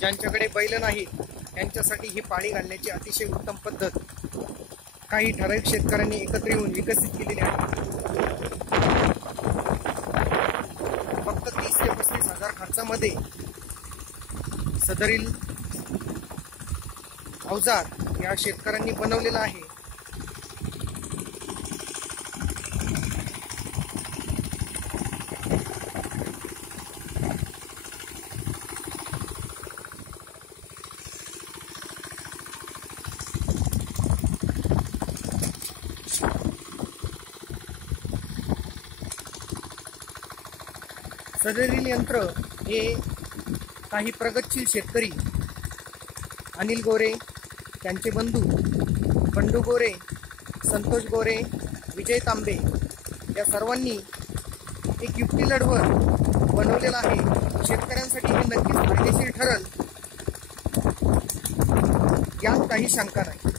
ज्यांच्याकडे बैल नाही त्यांच्यासाठी ही पाळी घालण्याची अतिशय उत्तम पद्धत काही ठराविक शेतकऱ्यांनी एकत्र येऊन विकसित केलेली आहे। फक्त 30 ते 35 हजार खर्चामध्ये सदरील अवजार या शेतकऱ्यांनी बनवलेला आहे। सदरील यंत्र हे काही प्रगतशील शेतकरी अनिल गोरे, त्यांचे बंधू बंडू गोरे, संतोष गोरे, विजय तांबे या सर्वांनी एक युक्ती लढवत बनवलेला आहे। शेतकऱ्यांसाठी हे नक्कीच फायदेशीर ठरेल यात काही शंका नाही।